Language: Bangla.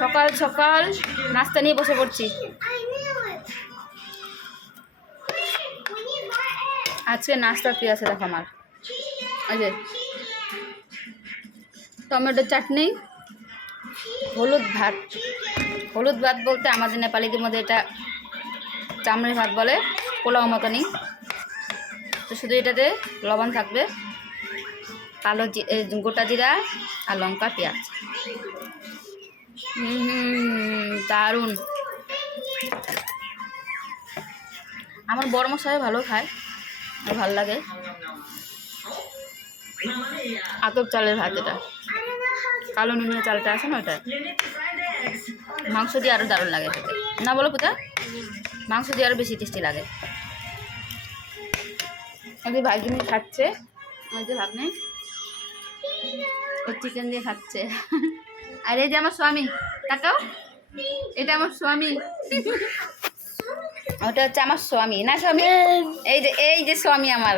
সকাল সকাল নাস্তা নিয়ে বসে পড়ছি। আজকে নাস্তা কি আছে দেখো আমার, এই যে টমেটো চাটনি, হলুদ ভাত। হলুদ ভাত বলতে আমাদের নেপালিদের মধ্যে এটা চামড়ি ভাত বলে, পোলাও মতনই। তো শুধু এটাতে লবণ থাকবে, কালো গোটা জিরা আর লঙ্কা পেঁয়াজ। দারুণ। আমার বড় মশাই ভালো খায়, আর ভালো লাগে। আতপ চালের ভাত, এটা কালো নুনের চালটা আছে না, ওটা মাংস দিয়ে আরও দারুণ লাগে খেতে। না বলো পূজা, মাংস দিয়ে আরও বেশি টেস্টি লাগে। আগে ভাগিনি খাচ্ছে, ওই যে ভাগ্নে ও চিকেন দিয়ে খাচ্ছে। আর এই যে আমার স্বামী, তাকাও, এটা আমার স্বামী, ওটা হচ্ছে আমার স্বামী। না স্বামী, এই যে স্বামী আমার।